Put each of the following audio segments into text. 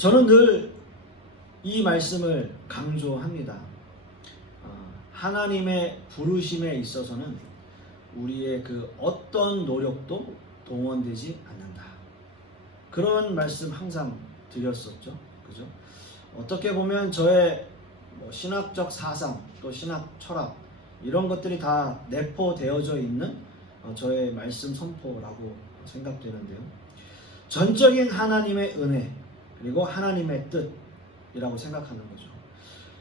저는 늘 이 말씀을 강조합니다. 하나님의 부르심에 있어서는 우리의 그 어떤 노력도 동원되지 않는다. 그런 말씀 항상 드렸었죠. 그죠? 어떻게 보면 저의 신학적 사상, 또 신학 철학, 이런 것들이 다 내포되어져 있는 저의 말씀 선포라고 생각되는데요. 전적인 하나님의 은혜, 그리고 하나님의 뜻이라고 생각하는 거죠.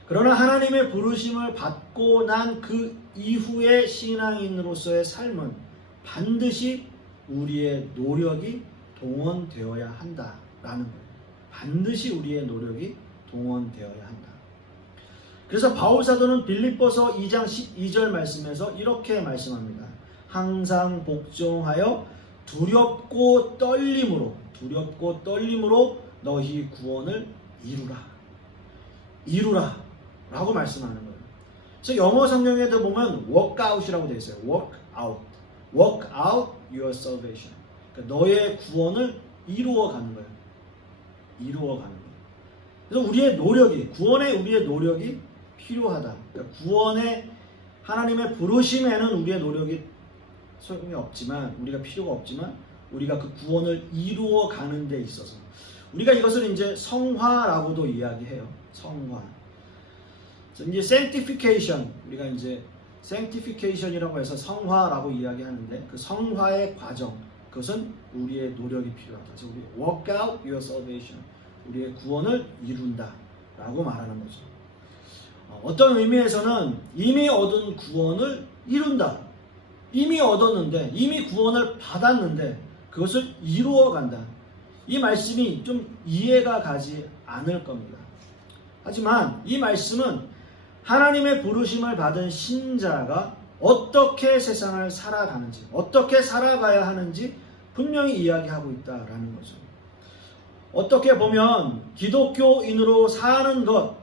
그러나 하나님의 부르심을 받고 난 그 이후의 신앙인으로서의 삶은 반드시 우리의 노력이 동원되어야 한다라는 거예요. 반드시 우리의 노력이 동원되어야 한다. 그래서 바울사도는 빌립보서 2장 12절 말씀에서 이렇게 말씀합니다. 항상 복종하여 두렵고 떨림으로 너희 구원을 이루라 라고 말씀하는 거예요. 그래서 영어 성경에도 보면 workout이라고 되어 있어요. work out your salvation. 그러니까 너의 구원을 이루어가는 거예요. 그래서 구원에 우리의 노력이 필요하다. 그러니까 구원에 하나님의 부르심에는 우리의 노력이 소용이 없지만, 우리가 필요가 없지만, 우리가 그 구원을 이루어가는 데 있어서 우리가 이것을 이제 성화라고도 이야기해요. 성화. 이제 sanctification, 우리가 이제 sanctification이라고 해서 성화라고 이야기하는데, 그 성화의 과정, 그것은 우리의 노력이 필요하다. 그래서 우리 work out your salvation, 우리의 구원을 이룬다라고 말하는 거죠. 어떤 의미에서는 이미 얻은 구원을 이룬다. 이미 얻었는데, 이미 구원을 받았는데 그것을 이루어간다. 이 말씀이 좀 이해가 가지 않을 겁니다. 하지만 이 말씀은 하나님의 부르심을 받은 신자가 어떻게 세상을 살아가는지, 어떻게 살아가야 하는지 분명히 이야기하고 있다라는 거죠. 어떻게 보면 기독교인으로 사는 것,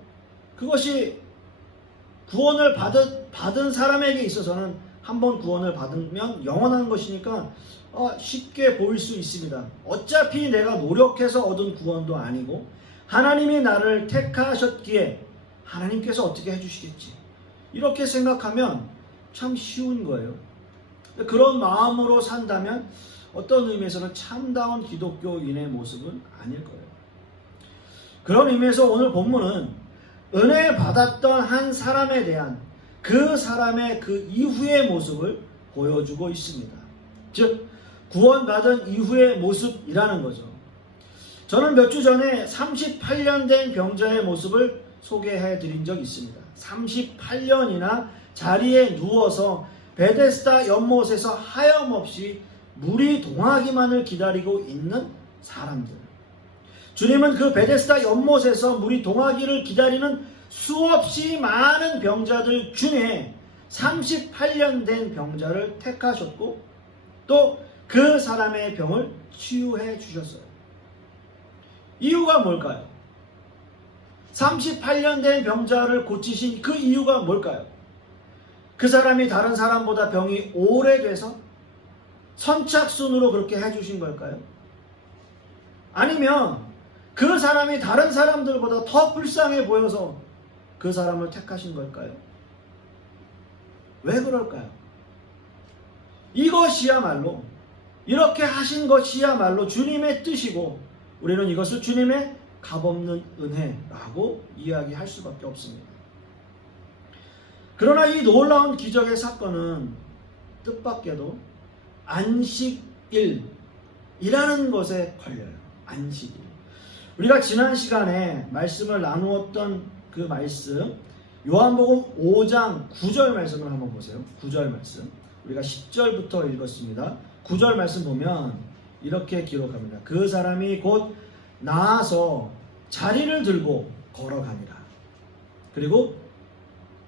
그것이 구원을 받은 사람에게 있어서는 한번 구원을 받으면 영원한 것이니까 쉽게 보일 수 있습니다. 어차피 내가 노력해서 얻은 구원도 아니고 하나님이 나를 택하셨기에 하나님께서 어떻게 해주시겠지, 이렇게 생각하면 참 쉬운 거예요. 그런 마음으로 산다면 어떤 의미에서는 참다운 기독교인의 모습은 아닐 거예요. 그런 의미에서 오늘 본문은 은혜 받았던 한 사람에 대한 그 사람의 그 이후의 모습을 보여주고 있습니다. 즉 구원받은 이후의 모습이라는 거죠. 저는 몇 주 전에 38년 된 병자의 모습을 소개해 드린 적이 있습니다. 38년이나 자리에 누워서 베데스다 연못에서 하염없이 물이 동하기만을 기다리고 있는 사람들. 주님은 그 베데스다 연못에서 물이 동하기를 기다리는 수없이 많은 병자들 중에 38년 된 병자를 택하셨고 또 그 사람의 병을 치유해 주셨어요. 이유가 뭘까요? 38년 된 병자를 고치신 그 이유가 뭘까요? 그 사람이 다른 사람보다 병이 오래돼서 선착순으로 그렇게 해주신 걸까요? 아니면 그 사람이 다른 사람들보다 더 불쌍해 보여서 그 사람을 택하신 걸까요? 왜 그럴까요? 이것이야말로, 이렇게 하신 것이야말로 주님의 뜻이고 우리는 이것을 주님의 값없는 은혜라고 이야기할 수밖에 없습니다. 그러나 이 놀라운 기적의 사건은 뜻밖에도 안식일이라는 것에 걸려요. 안식일. 우리가 지난 시간에 말씀을 나누었던 그 말씀, 요한복음 5장 9절 말씀을 한번 보세요. 9절 말씀. 우리가 10절부터 읽었습니다. 9절 말씀 보면 이렇게 기록합니다. 그 사람이 곧 나아서 자리를 들고 걸어가니라. 그리고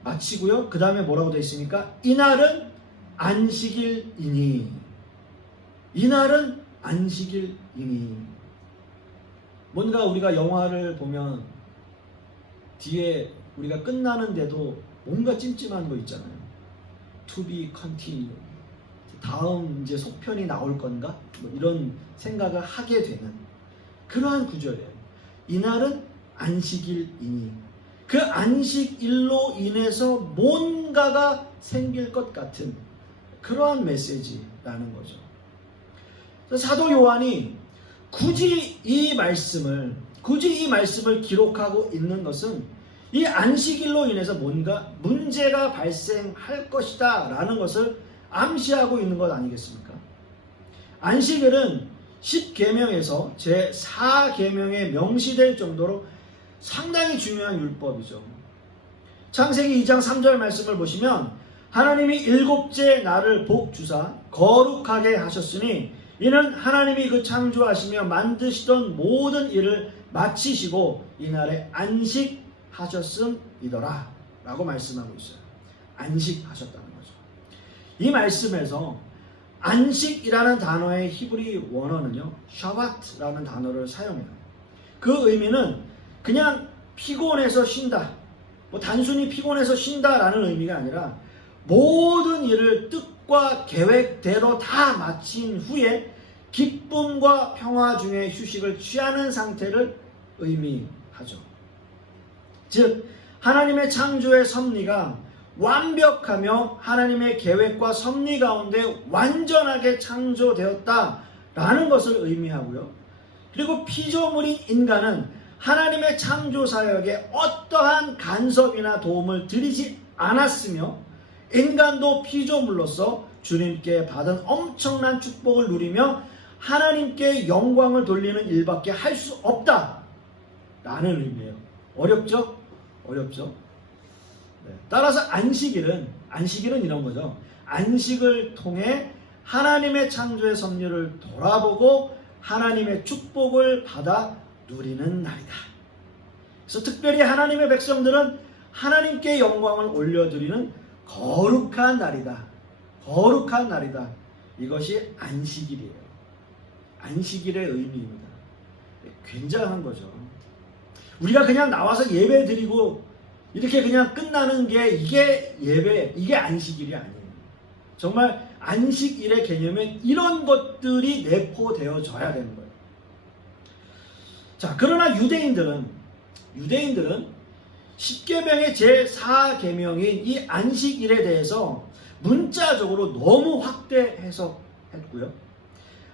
마치고요. 그 다음에 뭐라고 되어 있습니까? 이날은 안식일이니. 이날은 안식일이니. 뭔가 우리가 영화를 보면 뒤에 우리가 끝나는데도 뭔가 찜찜한 거 있잖아요. To be continued. 다음 이제 속편이 나올 건가? 뭐 이런 생각을 하게 되는 그러한 구절이에요. 이날은 안식일이니 그 안식일로 인해서 뭔가가 생길 것 같은 그러한 메시지라는 거죠. 사도 요한이 굳이 이 말씀을 기록하고 있는 것은 이 안식일로 인해서 뭔가 문제가 발생할 것이다 라는 것을 암시하고 있는 것 아니겠습니까? 안식일은 10계명에서 제4계명에 명시될 정도로 상당히 중요한 율법이죠. 창세기 2장 3절 말씀을 보시면 하나님이 일곱째 날을 복주사 거룩하게 하셨으니 이는 하나님이 그 창조하시며 만드시던 모든 일을 마치시고 이날에 안식하셨음이더라 라고 말씀하고 있어요. 안식하셨다는 거죠. 이 말씀에서 안식이라는 단어의 히브리 원어는요, 샤바트라는 단어를 사용해요. 그 의미는 그냥 피곤해서 쉰다, 단순히 피곤해서 쉰다라는 의미가 아니라 모든 일을 뜻과 계획대로 다 마친 후에 기쁨과 평화 중에 휴식을 취하는 상태를 의미하죠. 즉 하나님의 창조의 섭리가 완벽하며 하나님의 계획과 섭리 가운데 완전하게 창조되었다라는 것을 의미하고요. 그리고 피조물인 인간은 하나님의 창조 사역에 어떠한 간섭이나 도움을 드리지 않았으며 인간도 피조물로서 주님께 받은 엄청난 축복을 누리며 하나님께 영광을 돌리는 일밖에 할 수 없다라는 의미예요. 어렵죠? 어렵죠? 네. 따라서 안식일은 이런 거죠. 안식을 통해 하나님의 창조의 섭리를 돌아보고 하나님의 축복을 받아 누리는 날이다. 그래서 특별히 하나님의 백성들은 하나님께 영광을 올려드리는 거룩한 날이다. 거룩한 날이다. 이것이 안식일이에요. 안식일의 의미입니다. 굉장한 거죠. 우리가 그냥 나와서 예배 드리고 이렇게 그냥 끝나는 게 이게 예배, 이게 안식일이 아니에요. 정말 안식일의 개념에 이런 것들이 내포되어져야 되는 거예요. 자, 그러나 유대인들은 10계명의 제4계명인 이 안식일에 대해서 문자적으로 너무 확대 해석했고요.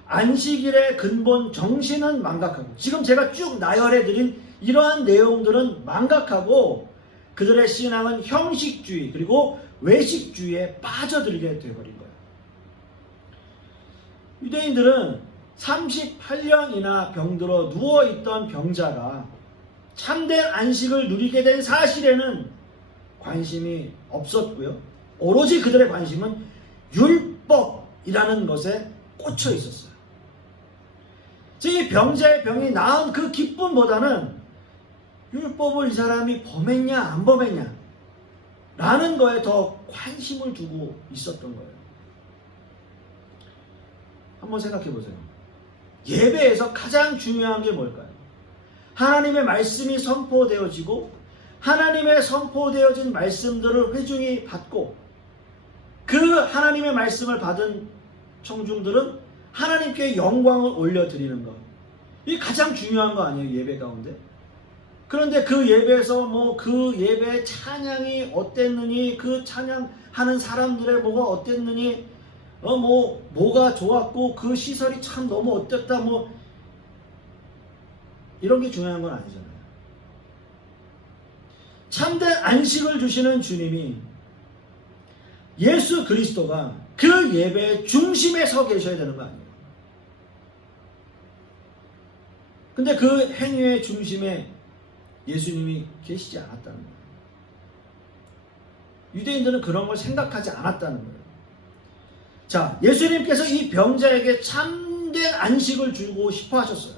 안식일의 근본 정신은 망각하고, 지금 제가 쭉 나열해드린 이러한 내용들은 망각하고 그들의 신앙은 형식주의 그리고 외식주의에 빠져들게 되어버린 거예요. 유대인들은 38년이나 병들어 누워있던 병자가 참된 안식을 누리게 된 사실에는 관심이 없었고요. 오로지 그들의 관심은 율법이라는 것에 꽂혀 있었어요. 즉, 이 병자의 병이 나은 그 기쁨보다는 율법을 이 사람이 범했냐 안 범했냐 라는 거에 더 관심을 두고 있었던 거예요. 한번 생각해 보세요. 예배에서 가장 중요한 게 뭘까요? 하나님의 말씀이 선포되어지고 하나님의 선포되어진 말씀들을 회중이 받고 그 하나님의 말씀을 받은 청중들은 하나님께 영광을 올려드리는 것. 이게 가장 중요한 거 아니에요, 예배 가운데? 그런데 그 예배에서 그 예배의 찬양이 어땠느니, 그 찬양하는 사람들의 뭐가 어땠느니, 뭐가 좋았고 그 시설이 참 너무 어땠다, 이런 게 중요한 건 아니잖아요. 참된 안식을 주시는 주님이, 예수 그리스도가 그 예배의 중심에 서 계셔야 되는 거 아니에요. 근데 그 행위의 중심에 예수님이 계시지 않았다는 거예요. 유대인들은 그런 걸 생각하지 않았다는 거예요. 자, 예수님께서 이 병자에게 참된 안식을 주고 싶어 하셨어요.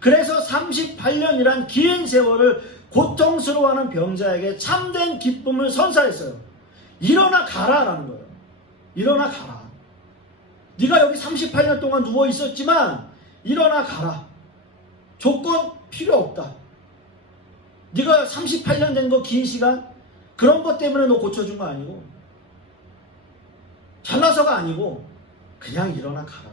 그래서 38년이란 긴 세월을 고통스러워하는 병자에게 참된 기쁨을 선사했어요. 일어나 가라라는 거예요. 일어나 가라. 네가 여기 38년 동안 누워 있었지만 일어나 가라. 조건 필요 없다. 네가 38년 된 거 긴 시간 그런 것 때문에 너 고쳐준 거 아니고 잘나서가 아니고 그냥 일어나 가라.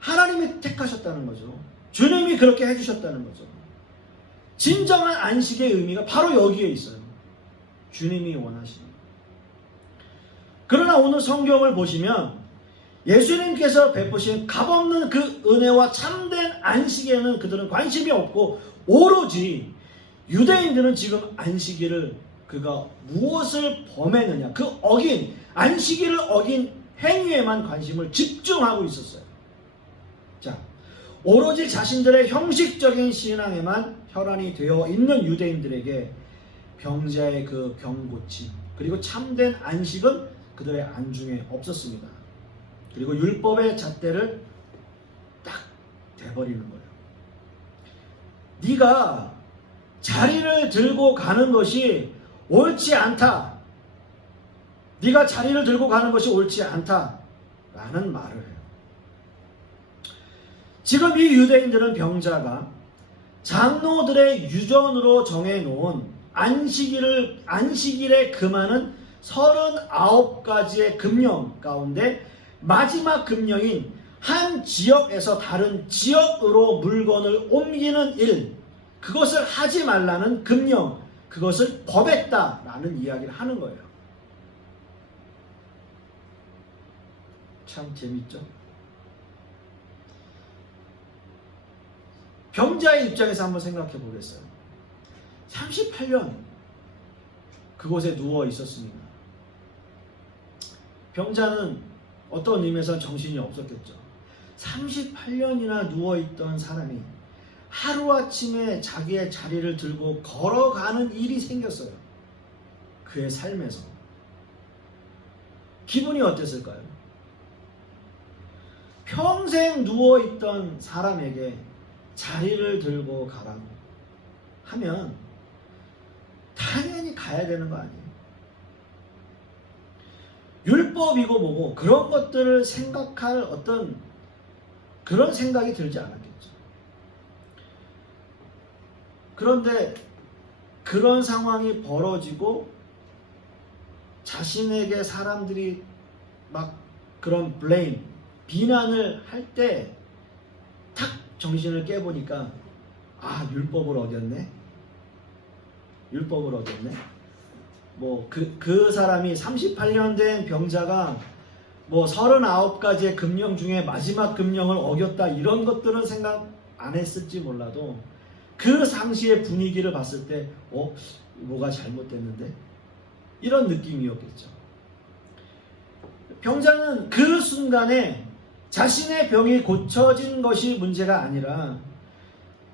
하나님이 택하셨다는 거죠. 주님이 그렇게 해주셨다는 거죠. 진정한 안식의 의미가 바로 여기에 있어요. 주님이 원하시는. 그러나 오늘 성경을 보시면 예수님께서 베푸신 값없는 그 은혜와 참된 안식에는 그들은 관심이 없고, 오로지 유대인들은 지금 안식일을 그가 무엇을 범했느냐, 그 안식일을 어긴 행위에만 관심을 집중하고 있었어요. 자, 오로지 자신들의 형식적인 신앙에만 혈안이 되어 있는 유대인들에게 병자의 그 병고침, 그리고 참된 안식은 그들의 안중에 없었습니다. 그리고 율법의 잣대를 딱 대버리는 거예요. 네가 자리를 들고 가는 것이 옳지 않다. 네가 자리를 들고 가는 것이 옳지 않다. 라는 말을 해요. 지금 이 유대인들은 병자가 장로들의 유전으로 정해놓은 안식일에 금하는 39가지의 금령 가운데 마지막 금령인 한 지역에서 다른 지역으로 물건을 옮기는 일, 그것을 하지 말라는 금령, 그것을 범했다라는 이야기를 하는 거예요. 참 재밌죠? 병자의 입장에서 한번 생각해 보겠어요. 38년 그곳에 누워 있었습니다. 병자는 어떤 의미에서 정신이 없었겠죠. 38년이나 누워있던 사람이 하루아침에 자기의 자리를 들고 걸어가는 일이 생겼어요. 그의 삶에서. 기분이 어땠을까요? 평생 누워있던 사람에게 자리를 들고 가라고 하면 당연히 가야 되는 거 아니에요? 율법이고 뭐고 그런 것들을 생각할 어떤 그런 생각이 들지 않았겠죠. 그런데 그런 상황이 벌어지고 자신에게 사람들이 막 그런 비난을 할 때 탁 정신을 깨보니까, 아, 율법을 어겼네? 율법을 어겼네? 그 사람이 38년 된 병자가 39가지의 금령 중에 마지막 금령을 어겼다, 이런 것들은 생각 안 했을지 몰라도 그 당시의 분위기를 봤을 때 뭐가 잘못됐는데? 이런 느낌이었겠죠. 병자는 그 순간에 자신의 병이 고쳐진 것이 문제가 아니라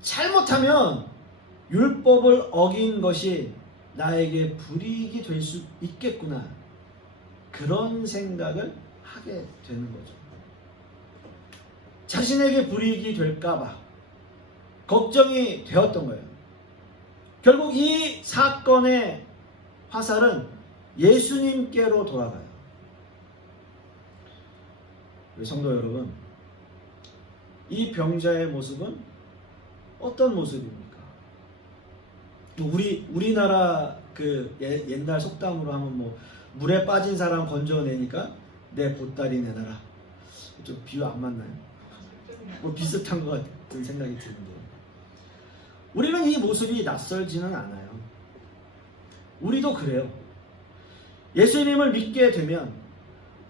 잘못하면 율법을 어긴 것이 나에게 불이익이 될 수 있겠구나, 그런 생각을 하게 되는 거죠. 자신에게 불이익이 될까봐 걱정이 되었던 거예요. 결국 이 사건의 화살은 예수님께로 돌아가요. 우리 성도 여러분, 이 병자의 모습은 어떤 모습입니까? 우리나라 그 옛날 속담으로 하면 물에 빠진 사람 건져내니까 내 보따리 내놔라. 좀 비유 안 맞나요? 비슷한 것 같은 생각이 드는데, 우리는 이 모습이 낯설지는 않아요. 우리도 그래요. 예수님을 믿게 되면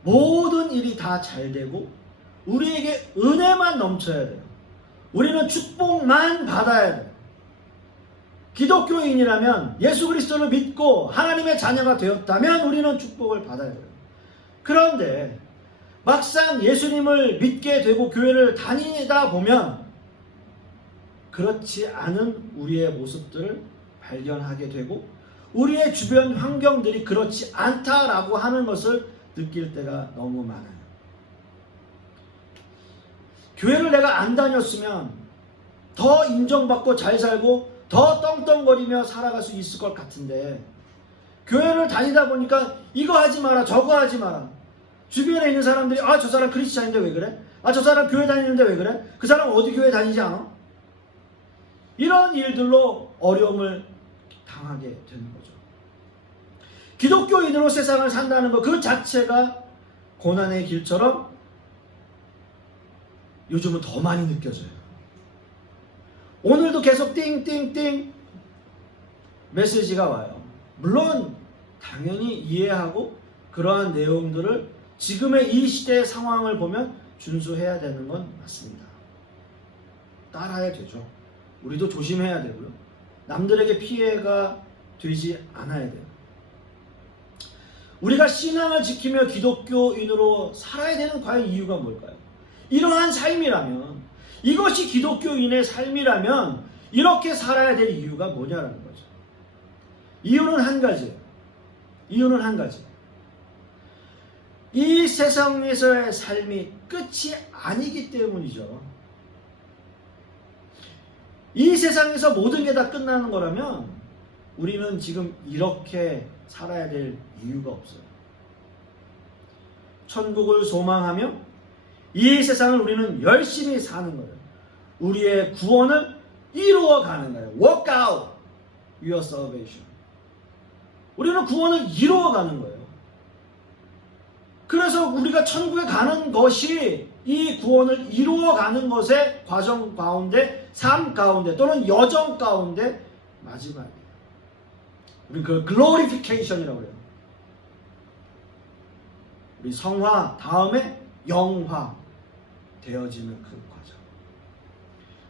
모든 일이 다 잘 되고 우리에게 은혜만 넘쳐야 돼요. 우리는 축복만 받아야 돼요. 기독교인이라면, 예수 그리스도를 믿고 하나님의 자녀가 되었다면 우리는 축복을 받아야 돼요. 그런데 막상 예수님을 믿게 되고 교회를 다니다 보면 그렇지 않은 우리의 모습들을 발견하게 되고, 우리의 주변 환경들이 그렇지 않다라고 하는 것을 느낄 때가 너무 많아요. 교회를 내가 안 다녔으면 더 인정받고 잘 살고 더 떵떵거리며 살아갈 수 있을 것 같은데, 교회를 다니다 보니까 이거 하지 마라, 저거 하지 마라. 주변에 있는 사람들이, 저 사람 크리스찬인데 왜 그래? 저 사람 교회 다니는데 왜 그래? 그 사람 어디 교회 다니지 않아? 이런 일들로 어려움을 당하게 되는 거죠. 기독교인으로 세상을 산다는 것 그 자체가 고난의 길처럼 요즘은 더 많이 느껴져요. 오늘도 계속 띵띵띵 메시지가 와요. 물론 당연히 이해하고 그러한 내용들을 지금의 이 시대의 상황을 보면 준수해야 되는 건 맞습니다. 따라야 되죠. 우리도 조심해야 되고요. 남들에게 피해가 되지 않아야 돼요. 우리가 신앙을 지키며 기독교인으로 살아야 되는 과연 이유가 뭘까요? 이러한 삶이라면, 이것이 기독교인의 삶이라면 이렇게 살아야 될 이유가 뭐냐라는 거죠. 이유는 한 가지예요. 이유는 한 가지. 이 세상에서의 삶이 끝이 아니기 때문이죠. 이 세상에서 모든 게 다 끝나는 거라면 우리는 지금 이렇게 살아야 될 이유가 없어요. 천국을 소망하며 이 세상을 우리는 열심히 사는 거예요. 우리의 구원을 이루어가는 거예요. Work out your salvation. 우리는 구원을 이루어가는 거예요. 그래서 우리가 천국에 가는 것이 이 구원을 이루어가는 것의 과정 가운데, 삶 가운데 또는 여정 가운데 마지막이에요. 우리 그 글로리피케이션이라고 그래요. 우리 성화 다음에 영화 되어지는 그 과정.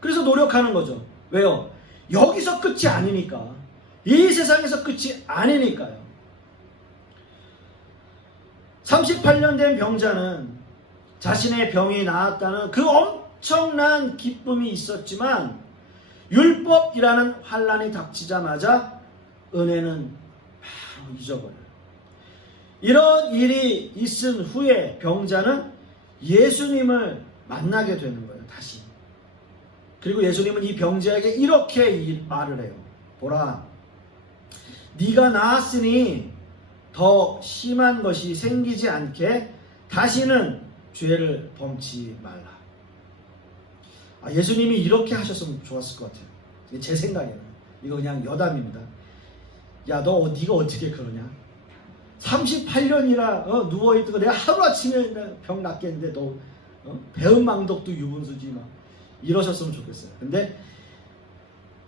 그래서 노력하는 거죠. 왜요? 여기서 끝이 아니니까. 이 세상에서 끝이 아니니까요. 38년 된 병자는 자신의 병이 나았다는 그 엄청난 기쁨이 있었지만 율법이라는 환란이 닥치자마자 은혜는 바로 잊어버려요. 이런 일이 있은 후에 병자는 예수님을 만나게 되는 거예요. 다시. 그리고 예수님은 이 병자에게 이렇게 말을 해요. 보라, 네가 나았으니 더 심한 것이 생기지 않게 다시는 죄를 범치 말라. 예수님이 이렇게 하셨으면 좋았을 것 같아요. 제 생각에는. 이거 그냥 여담입니다. 야, 네가 어떻게 그러냐? 38년이나 누워있던 거 내가 하루아침에 병 낫겠는데 너 배은망덕도 유분수지 막 이러셨으면 좋겠어요. 근데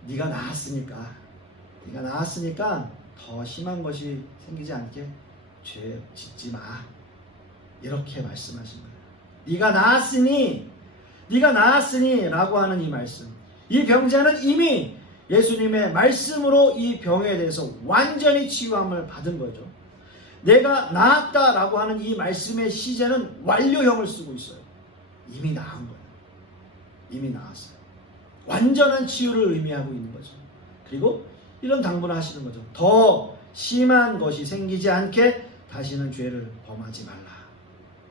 네가 나았으니까 더 심한 것이 생기지 않게 죄 짓지 마. 이렇게 말씀하신 거예요. 네가 나았으니 라고 하는 이 말씀. 이 병자는 이미 예수님의 말씀으로 이 병에 대해서 완전히 치유함을 받은 거죠. 내가 나았다라고 하는 이 말씀의 시제는 완료형을 쓰고 있어요. 이미 나은 거예요. 이미 나았어요. 완전한 치유를 의미하고 있는 거죠. 그리고 이런 당부를 하시는 거죠. 더 심한 것이 생기지 않게 다시는 죄를 범하지 말라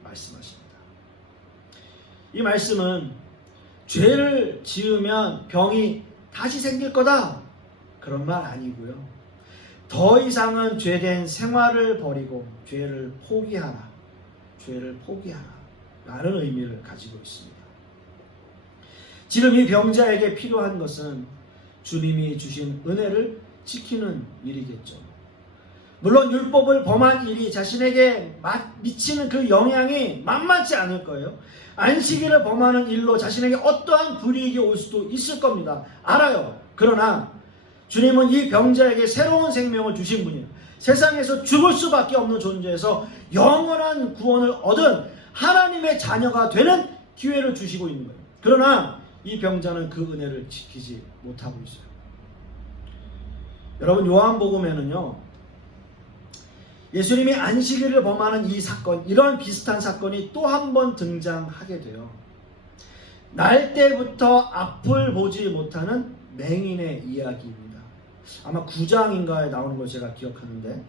말씀하십니다. 이 말씀은 죄를 지으면 병이 다시 생길 거다 그런 말 아니고요. 더 이상은 죄된 생활을 버리고 죄를 포기하라 라는 의미를 가지고 있습니다. 지금 이 병자에게 필요한 것은 주님이 주신 은혜를 지키는 일이겠죠. 물론 율법을 범한 일이 자신에게 미치는 그 영향이 만만치 않을 거예요. 안식일을 범하는 일로 자신에게 어떠한 불이익이 올 수도 있을 겁니다. 알아요. 그러나 주님은 이 병자에게 새로운 생명을 주신 분이에요. 세상에서 죽을 수밖에 없는 존재에서 영원한 구원을 얻은 하나님의 자녀가 되는 기회를 주시고 있는 거예요. 그러나 이 병자는 그 은혜를 지키지 못하고 있어요. 여러분, 요한복음에는요, 예수님이 안식일을 범하는 이 사건, 이런 비슷한 사건이 또 한 번 등장하게 돼요. 날 때부터 앞을 보지 못하는 맹인의 이야기입니다. 아마 9장인가에 나오는 걸 제가 기억하는데,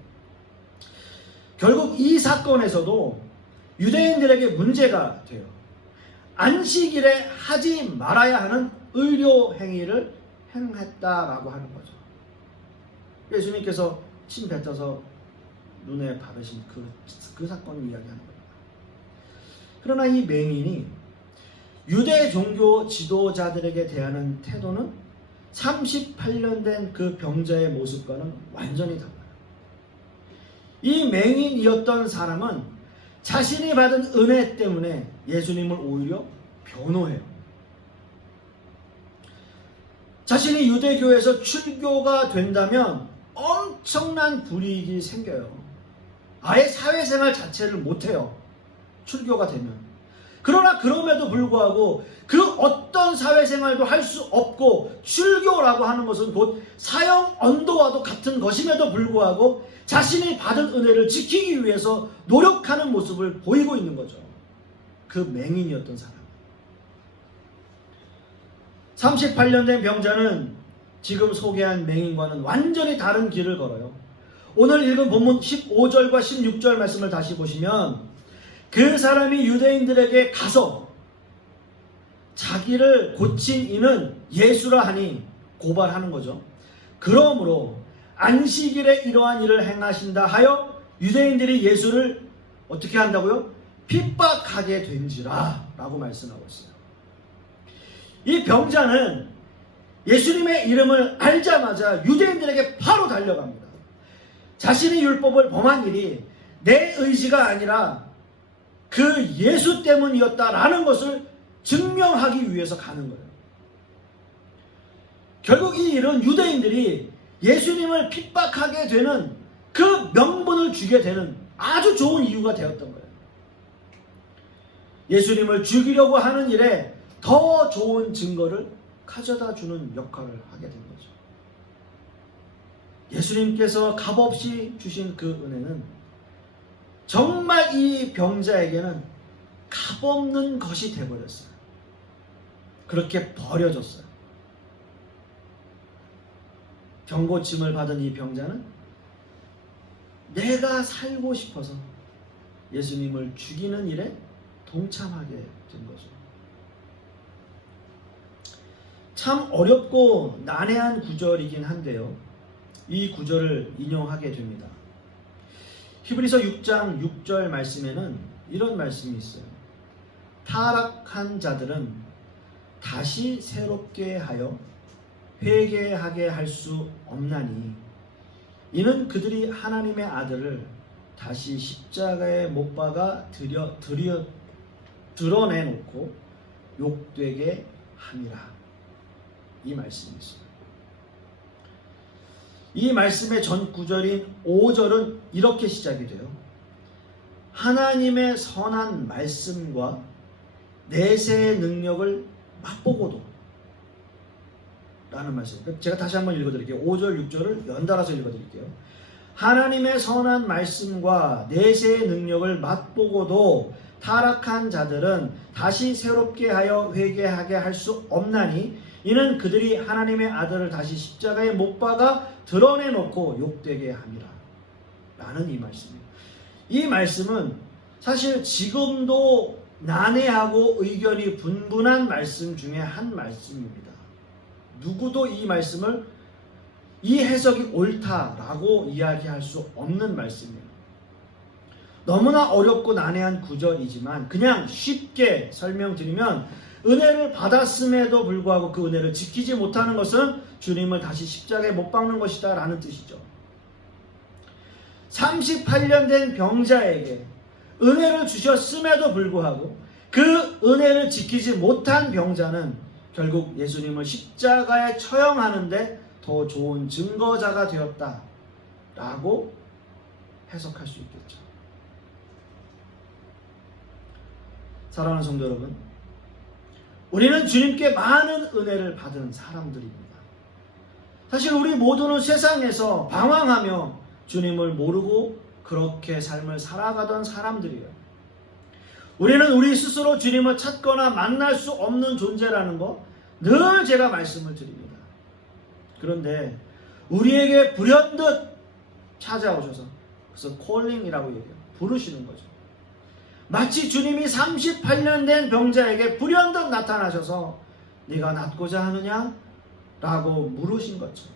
결국 이 사건에서도 유대인들에게 문제가 돼요. 안식일에 하지 말아야 하는 의료 행위를 행했다라고 하는 거죠. 예수님께서 침 뱉어서 눈에 바르신 그 사건을 이야기하는 겁니다. 그러나 이 맹인이 유대 종교 지도자들에게 대하는 태도는 38년 된 그 병자의 모습과는 완전히 달라요. 이 맹인이었던 사람은 자신이 받은 은혜 때문에 예수님을 오히려 변호해요. 자신이 유대교에서 출교가 된다면 엄청난 불이익이 생겨요. 아예 사회생활 자체를 못해요. 출교가 되면. 그러나 그럼에도 불구하고 그 어떤 사회생활도 할 수 없고 출교라고 하는 것은 곧 사형 언도와도 같은 것임에도 불구하고 자신이 받은 은혜를 지키기 위해서 노력하는 모습을 보이고 있는 거죠. 그 맹인이었던 사람. 38년 된 병자는 지금 소개한 맹인과는 완전히 다른 길을 걸어요. 오늘 읽은 본문 15절과 16절 말씀을 다시 보시면 그 사람이 유대인들에게 가서 자기를 고친 이는 예수라 하니 고발하는 거죠. 그러므로 안식일에 이러한 일을 행하신다 하여 유대인들이 예수를 어떻게 한다고요? 핍박하게 된지라 라고 말씀하고 있어요. 이 병자는 예수님의 이름을 알자마자 유대인들에게 바로 달려갑니다. 자신이 율법을 범한 일이 내 의지가 아니라 그 예수 때문이었다라는 것을 증명하기 위해서 가는 거예요. 결국 이 일은 유대인들이 예수님을 핍박하게 되는 그 명분을 주게 되는 아주 좋은 이유가 되었던 거예요. 예수님을 죽이려고 하는 일에 더 좋은 증거를 가져다 주는 역할을 하게 된 거죠. 예수님께서 값없이 주신 그 은혜는 정말 이 병자에게는 값없는 것이 되어버렸어요. 그렇게 버려졌어요. 병고침을 받은 이 병자는 내가 살고 싶어서 예수님을 죽이는 일에 동참하게 된 거죠. 참 어렵고 난해한 구절이긴 한데요. 이 구절을 인용하게 됩니다. 히브리서 6장 6절 말씀에는 이런 말씀이 있어요. 타락한 자들은 다시 새롭게 하여 회개하게 할 수 없나니 이는 그들이 하나님의 아들을 다시 십자가에 못 박아 드러내놓고 욕되게 함이라. 이 말씀이 있어요. 이 말씀의 전 구절인 5절은 이렇게 시작이 돼요. 하나님의 선한 말씀과 내세의 능력을 맛보고도 라는 말씀. 제가 다시 한번 읽어드릴게요. 5절 6절을 연달아서 읽어드릴게요. 하나님의 선한 말씀과 내세의 능력을 맛보고도 타락한 자들은 다시 새롭게 하여 회개하게 할 수 없나니 이는 그들이 하나님의 아들을 다시 십자가에 못 박아 드러내놓고 욕되게 함이라. 라는 이 말씀이에요. 이 말씀은 사실 지금도 난해하고 의견이 분분한 말씀 중에 한 말씀입니다. 누구도 이 말씀을 이 해석이 옳다라고 이야기할 수 없는 말씀이에요. 너무나 어렵고 난해한 구절이지만 그냥 쉽게 설명드리면 은혜를 받았음에도 불구하고 그 은혜를 지키지 못하는 것은 주님을 다시 십자가에 못 박는 것이다 라는 뜻이죠. 38년 된 병자에게 은혜를 주셨음에도 불구하고 그 은혜를 지키지 못한 병자는 결국 예수님을 십자가에 처형하는데 더 좋은 증거자가 되었다 라고 해석할 수 있겠죠. 사랑하는 성도 여러분, 우리는 주님께 많은 은혜를 받은 사람들입니다. 사실 우리 모두는 세상에서 방황하며 주님을 모르고 그렇게 삶을 살아가던 사람들이에요. 우리는 우리 스스로 주님을 찾거나 만날 수 없는 존재라는 거 늘 제가 말씀을 드립니다. 그런데 우리에게 불현듯 찾아오셔서 그래서 콜링이라고 얘기해요. 부르시는 거죠. 마치 주님이 38년 된 병자에게 불현듯 나타나셔서 네가 낫고자 하느냐? 라고 물으신 것처럼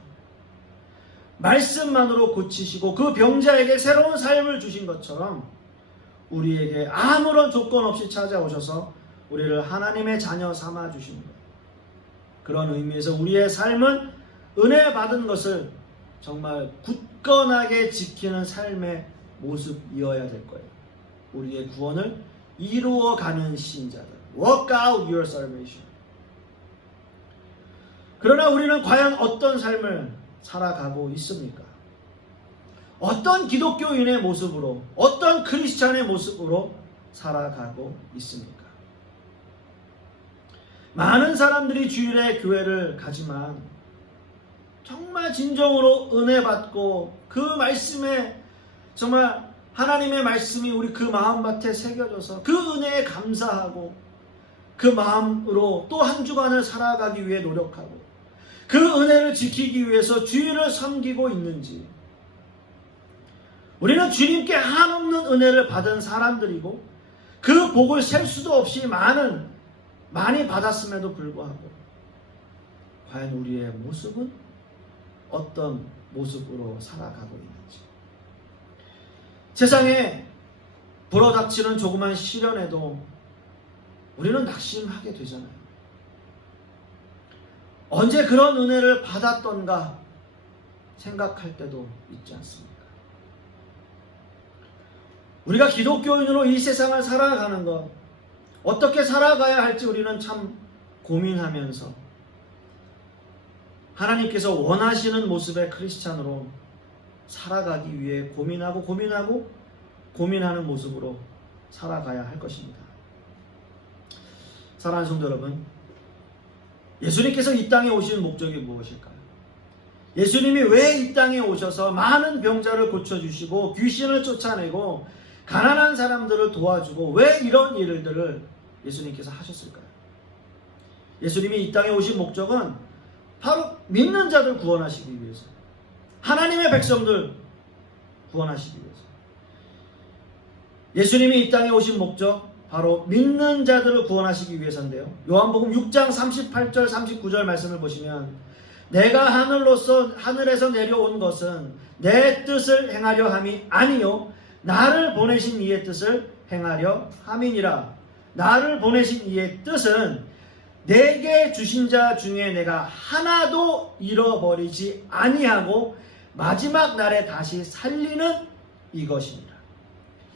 말씀만으로 고치시고 그 병자에게 새로운 삶을 주신 것처럼 우리에게 아무런 조건 없이 찾아오셔서 우리를 하나님의 자녀 삼아 주시는 거예요. 그런 의미에서 우리의 삶은 은혜 받은 것을 정말 굳건하게 지키는 삶의 모습이어야 될 거예요. 우리의 구원을 이루어가는 신자들. Work out your salvation. 그러나 우리는 과연 어떤 삶을 살아가고 있습니까? 어떤 기독교인의 모습으로, 어떤 크리스찬의 모습으로 살아가고 있습니까? 많은 사람들이 주일에 교회를 가지만 정말 진정으로 은혜 받고 그 말씀에 정말 하나님의 말씀이 우리 그 마음밭에 새겨져서 그 은혜에 감사하고 그 마음으로 또 한 주간을 살아가기 위해 노력하고 그 은혜를 지키기 위해서 주일을 섬기고 있는지, 우리는 주님께 한없는 은혜를 받은 사람들이고 그 복을 셀 수도 없이 많이 받았음에도 불구하고 과연 우리의 모습은 어떤 모습으로 살아가고 있는지. 세상에 불어닥치는 조그만 시련에도 우리는 낙심하게 되잖아요. 언제 그런 은혜를 받았던가 생각할 때도 있지 않습니까? 우리가 기독교인으로 이 세상을 살아가는 것, 어떻게 살아가야 할지 우리는 참 고민하면서 하나님께서 원하시는 모습의 크리스찬으로 살아가기 위해 고민하는 모습으로 살아가야 할 것입니다. 사랑하는 성도 여러분, 예수님께서 이 땅에 오신 목적이 무엇일까요? 예수님이 왜 이 땅에 오셔서 많은 병자를 고쳐주시고 귀신을 쫓아내고 가난한 사람들을 도와주고 왜 이런 일들을 예수님께서 하셨을까요? 예수님이 이 땅에 오신 목적은 바로 믿는 자들 구원하시기 위해서, 하나님의 백성들 구원하시기 위해서. 예수님이 이 땅에 오신 목적, 바로 믿는 자들을 구원하시기 위해서인데요. 요한복음 6장 38절 39절 말씀을 보시면, 내가 하늘에서 내려온 것은 내 뜻을 행하려 함이 아니요 나를 보내신 이의 뜻을 행하려 함이니라. 나를 보내신 이의 뜻은 내게 주신 자 중에 내가 하나도 잃어버리지 아니하고 마지막 날에 다시 살리는 이것입니다.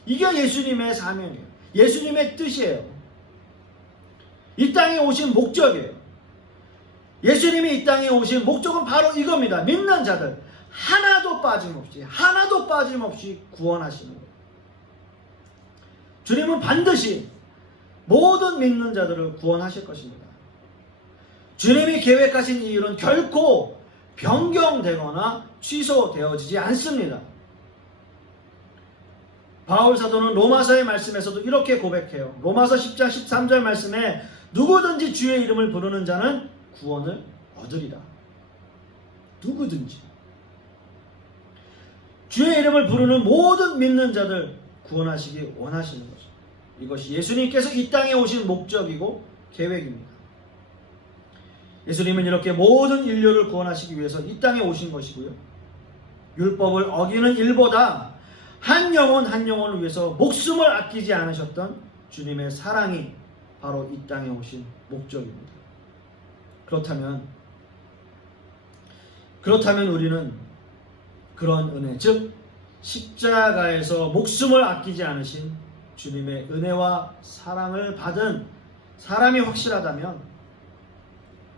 이게 예수님의 사명이에요. 예수님의 뜻이에요. 이 땅에 오신 목적이에요. 예수님이 이 땅에 오신 목적은 바로 이겁니다. 믿는 자들 하나도 빠짐없이 구원하시는 거예요. 주님은 반드시 모든 믿는 자들을 구원하실 것입니다. 주님이 계획하신 이 일은 결코 변경되거나 취소되어지지 않습니다. 바울 사도는 로마서의 말씀에서도 이렇게 고백해요. 로마서 10장 13절 말씀에 누구든지 주의 이름을 부르는 자는 구원을 얻으리라. 누구든지 주의 이름을 부르는 모든 믿는 자들 구원하시기 원하시는 거죠. 이것이 예수님께서 이 땅에 오신 목적이고 계획입니다. 예수님은 이렇게 모든 인류를 구원하시기 위해서 이 땅에 오신 것이고요. 율법을 어기는 일보다 한 영혼을 위해서 목숨을 아끼지 않으셨던 주님의 사랑이 바로 이 땅에 오신 목적입니다. 그렇다면 우리는 그런 은혜, 즉 십자가에서 목숨을 아끼지 않으신 주님의 은혜와 사랑을 받은 사람이 확실하다면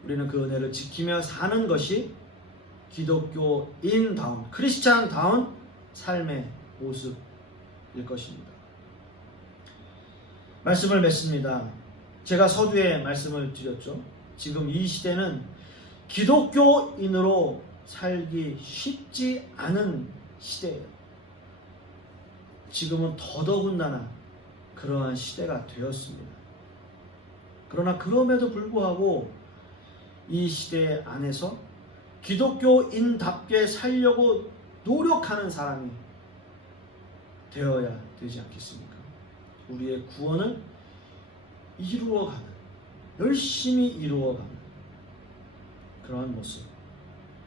우리는 그 은혜를 지키며 사는 것이 기독교인다운, 크리스찬다운 삶의 모습일 것입니다. 말씀을 맺습니다. 제가 서두에 말씀을 드렸죠. 지금 이 시대는 기독교인으로 살기 쉽지 않은 시대예요. 지금은 더더군다나 그러한 시대가 되었습니다. 그러나 그럼에도 불구하고 이 시대 안에서 기독교인답게 살려고 노력하는 사람이 되어야 되지 않겠습니까? 우리의 구원을 이루어가는, 열심히 이루어가는 그러한 모습,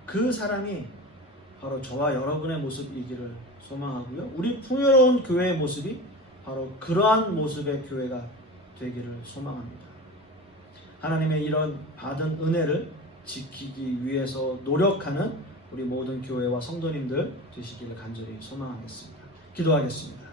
그 사람이 바로 저와 여러분의 모습이기를 소망하고요. 우리 풍요로운 교회의 모습이 바로 그러한 모습의 교회가 되기를 소망합니다. 하나님의 이런 받은 은혜를 지키기 위해서 노력하는 우리 모든 교회와 성도님들 되시기를 간절히 소망하겠습니다. 기도하겠습니다.